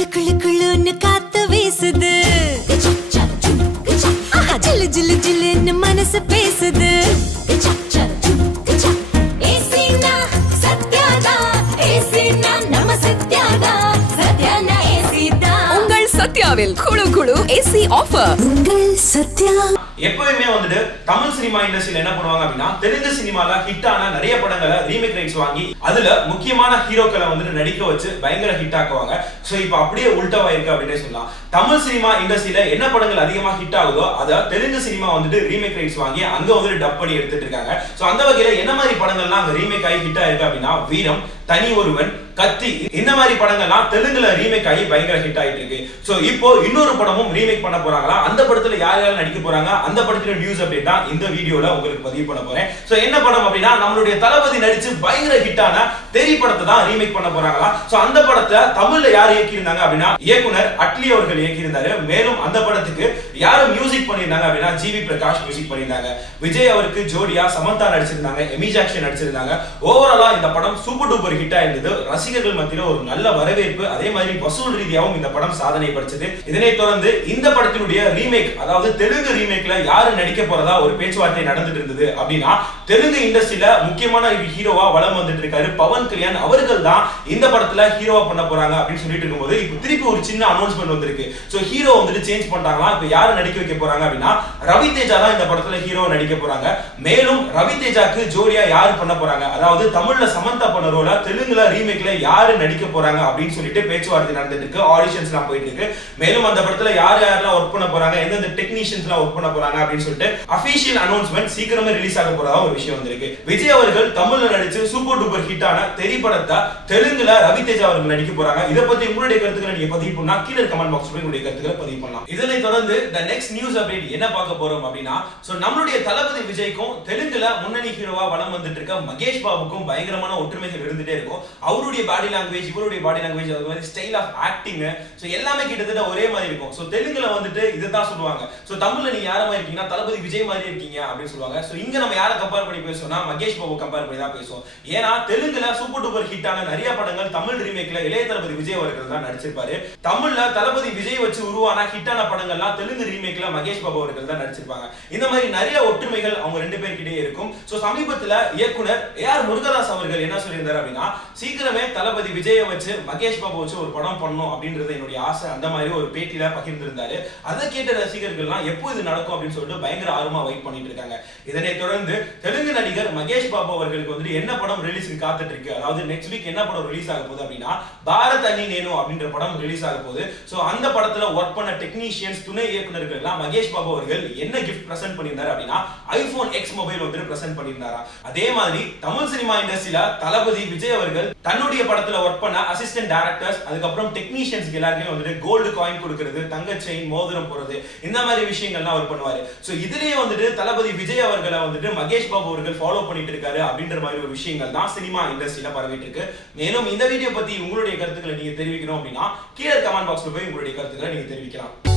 குளு குளு குளுன்னு காத்து வீசுது. ஆஹா, ஜிலு ஜிலு ஜிலுன்னு மனசு பேசுது. சத்யாவில் குழு குழு ஏசி ஆஃபர். உங்கள் சத்யா எப்பவுமே வந்துட்டு தமிழ் சினிமா இண்டஸ்ட்ரியில் என்ன பண்ணுவாங்க அப்படின்னா தெலுங்கு சினிமால ஹிட் ஆன நிறைய படங்களை ரீமேக் ரைட்ஸ் வாங்கி அதுல முக்கியமான ஹீரோக்களை வந்துட்டு நடிக்க வச்சு பயங்கர ஹிட் ஆக்குவாங்க. ஸோ இப்போ அப்படியே உல்டாவா இருக்கு அப்படின்னே சொல்லலாம். தமிழ் சினிமா இண்டஸ்ட்ரியில என்ன படங்கள் அதிகமாக ஹிட் ஆகுதோ அதை தெலுங்கு சினிமா வந்துட்டு ரீமேக் ரைட்ஸ் வாங்கி அங்க வந்துட்டு டப் பண்ணி எடுத்துட்டு இருக்காங்க. ஸோ அந்த வகையில என்ன மாதிரி படங்கள்லாம் அங்கே ரீமேக் ஆகி ஹிட் ஆயிருக்கு அப்படின்னா வீரம் தனி ஒருவன் கத்தி இந்த மாதிரி படங்கள்லாம் தெலுங்குல ரீமேக் ஆகி பயங்கர ஹிட் ஆகிட்டு இருக்கு ஸோ இப்போ இன்னொரு படமும் ரீமேக் பண்ண போறாங்களா? அந்த படத்துல யார் யார் நடிக்க போறாங்க? அந்த படத்துல நியூஸ் அப்டேட் தான் இந்த வீடியோல உங்களுக்கு பதிவு பண்ண போறேன். ஸோ என்ன படம் அப்படின்னா நம்மளுடைய தளபதி நடிச்சு பயங்கர ஹிட்டான தெரி படத்தை தான் ரீமேக் பண்ண போறாங்களா? ஸோ அந்த படத்தை தமிழ்ல யார் இயக்கியிருந்தாங்க அப்படின்னா இயக்குனர் அட்லி அவர்கள் இயக்கியிருந்தாரு. மேலும் அந்த படத்துக்கு யாரும் மியூசிக் பண்ணியிருந்தாங்க அப்படின்னா ஜிவி பிரகாஷ் மியூசிக் பண்ணியிருந்தாங்க. விஜய் அவருக்கு ஜோடியா சமந்தா நடிச்சிருந்தாங்க எமி ஜாக்ஷன் நடிச்சிருந்தாங்க. ஓவராலா இந்த படம் சூப்பர் டூப்பர் ஹிட் ஆயிருந்தது. ரசிகர்கள் மத்தியில ஒரு நல்ல வரவேற்பு அதே மாதிரி வசூல் ரீதியாகவும் இந்த படம் சாதனை படிச்சது. இதனைத் தொடர்ந்து இந்த படத்தினுடைய ரீமேக் அதாவது தெலுங்கு ரீமேக்ல யாரு நடிக்க போறதா ஒரு பேச்சுவார்த்தை நடந்துட்டு இருந்தது அப்படின்னா தெலுங்கு இண்டஸ்ட்ரியில முக்கியமான ஹீரோவா வளம் வந்துட்டு இருக்காரு பவன் கல்யாண். அவர்கள் தான் இந்த படத்துல ஹீரோவா பண்ண போறாங்க அப்படின்னு சொல்லிட்டு இருக்கும்போது இப்போ திருப்பி ஒரு சின்ன அனௌன்ஸ்மெண்ட் வந்திருக்கு. சோ ஹீரோ வந்துட்டு சேஞ்ச் பண்றாங்களா இப்போ யாரு நடிக்க வைக்க போறாங்க அப்படின்னா ரவி தேஜா தான் இந்த படத்துல ஹீரோ நடிக்க போறாங்க. மேலும் ரவி தேஜாக்கு ஜோடியா யாரு பண்ண போறாங்க? அதாவது தமிழ்ல சமந்தா பண்ண ரோல தெலுங்குல ரீமேக்ல யாரு நடிக்க போறாங்க அப்படின்னு சொல்லிட்டு பேச்சுவார்த்தை நடந்துட்டு இருக்கு. ஆடிஷன்ஸ் எல்லாம் போயிட்டு இருக்கு. மேலும் அந்த படத்துல யார் யாரெல்லாம் ஒர்க் பண்ண போறாங்க எந்தெந்த டெக்னீஷியன்ஸ் எல்லாம் ஒர்க் பண்ண போறாங்க அப்படின்னு சொல்லிட்டு அபிஷியல் அனௌன்ஸ்மெண்ட் சீக்கிரமே ரிலீஸ் ஆக போறதா ஒரு விஷயம் வந்திருக்கு. விஜய் அவர்கள் தமிழ்ல நடிச்சு சூப்பர் டூப்பர் ஹிட்டான தெரி படத்தை தெலுங்குல ரவி தேஜா அவர்கள் நடிக்க போறாங்க. இதை பத்தி உங்களுடைய கருத்துக்களை நீங்க பதிவு பண்ணா கீழே கமெண்ட் பாக்ஸ் உங்களுடைய கருத்துக்களை பதிவு பண்ணலாம். இதனை தொடர்ந்து த நெக்ஸ்ட் நியூஸ் அப்டேட் என்ன பார்க்க போறோம் அப்படின்னா சோ நம்மளுடைய தளபதி விஜய்க்கும் தெலுங்குல முன்னணி ஹீரோவா வளம் வந்துட்டு இருக்க மகேஷ் பாபுக்கும் பயங்கரமான ஒற்றுமைகள் இருந்துட்டு இருக்கும். அவருடைய பாடி லாங்குவேஜ் இவருடைய பாடி லாங்குவேஜ் அது மாதிரி ஸ்டைல் ஆஃப் ஆக்டிங் ஸோ எல்லாமே கிட்டத்தட்ட ஒரே மாதிரி இருக்கும். ஸோ தெலுங்குல வந்துட்டு இதுதான் சொல்லுவாங்க. சோ தமிழ்ல நீங்க யார மாதிரி இருக்கீங்கன்னா தளபதி விஜய் மாதிரி இருக்கீங்க அப்படின்னு சொல்லுவாங்க. சோ இங்க நம்ம யாரை கம்பேர் பண்ணி பேசுவோம்னா மகேஷ் பாபு கம்பேர் பண்ணி தான் பேசுவோம். ஏன்னா தெலுங்குல சூப்பர் டூப்பர் ஹிட்டான நிறைய படங்கள் தமிழ் ரீமேக்ல இளைய தளபதி விஜய் அவர்கள் தான் நடிச்சிருப்பாரு. தமிழ்ல தளபதி விஜய் வச்சு உருவான ஹிட்டான படங்கள்லாம் தெலுங்கு ரீமேக்ல மகேஷ் பாபு அவர்கள் தான் நடிச்சிருப்பாங்க. இந்த மாதிரி நிறைய ஒற்றுமைகள் அவங்க ரெண்டு பேர்கிட்டயே இருக்கும். ஸோ சமீபத்துல இயக்குனர் ஏ ஆர் முருகதாஸ் அவர்கள் என்ன சொல்லியிருந்தாரு அப்படின்னா சீக்கிரமே தளபதி விஜயை வச்சு மகேஷ் பாபு வச்சு ஒரு படம் பண்ணும் அப்படின்றது என்னுடைய ஆசை. அந்த மாதிரி ஒரு பேட்டியில பகிர்ந்திருந்தாரு. அதை கேட்ட ரசிகர்கள்லாம் எப்போ இது நடக்கும் அப்படின்னு சொல்லிட்டு பயங்கர ஆர்வமா வெயிட் பண்ணிட்டு இருக்காங்க. இதனை தொடர்ந்து தெலுங்கு நடிகர் மகேஷ் பாபு அவர்களுக்கு வந்து என்ன படம் ரிலீஸ்க்கு காத்துட்டு இருக்கு. அதாவது நெக்ஸ்ட் வீக் என்ன படம் ரிலீஸ் ஆக போகுது அப்படின்னா பாரத் அணி நேனு அப்படின்ற படம் ரிலீஸ் ஆக போகுது. ஸோ அந்த படத்துல ஒர்க் பண்ண டெக்னீஷியன்ஸ் துணை இயக்குனர்கள் எல்லாம் மகேஷ் பாபு அவர்கள் என்ன கிஃப்ட் பிரசென்ட் பண்ணியிருந்தாரு அப்படின்னா ஐபோன் எக்ஸ் மொபைல் வந்துட்டு பிரசென்ட் பண்ணியிருந்தாரா அதே மாதிரி தமிழ் சினிமா இண்டஸ்ட்ரியில தளபதி விஜய் அவர்கள் தன்னுடைய படத்துல ஒர்க் பண்ண அசிஸ்டன்ட் டேரக்டர்ஸ் அதுக்கப்புறம் டெக்னீஷியன்ஸ்க்கு எல்லாருக்குமே வந்துட்டு கோல்டு காயின் கொடுக்கறது தங்க செயின் மோதிரம் போறது இந்த மாதிரி விஷயங்கள்லாம் அவர் பண்ணுவாரு. சோ இதுலயே வந்துட்டு தளபதி விஜய் அவர்களை வந்துட்டு மகேஷ் பாபு அவர்கள் ஃபாலோ பண்ணிட்டு இருக்காரு அப்படின்ற மாதிரி ஒரு விஷயங்கள் தான் சினிமா இண்டஸ்ட்ரியில பரவிட்டு இருக்கு. மேலும் இந்த வீடியோ பத்தி உங்களுடைய கருத்துக்களை நீங்க தெரிவிக்கணும் அப்படின்னா கீழே கமெண்ட் பாக்ஸ்ல போய் உங்களுடைய கருத்துக்களை நீங்க தெரிவிக்கலாம்.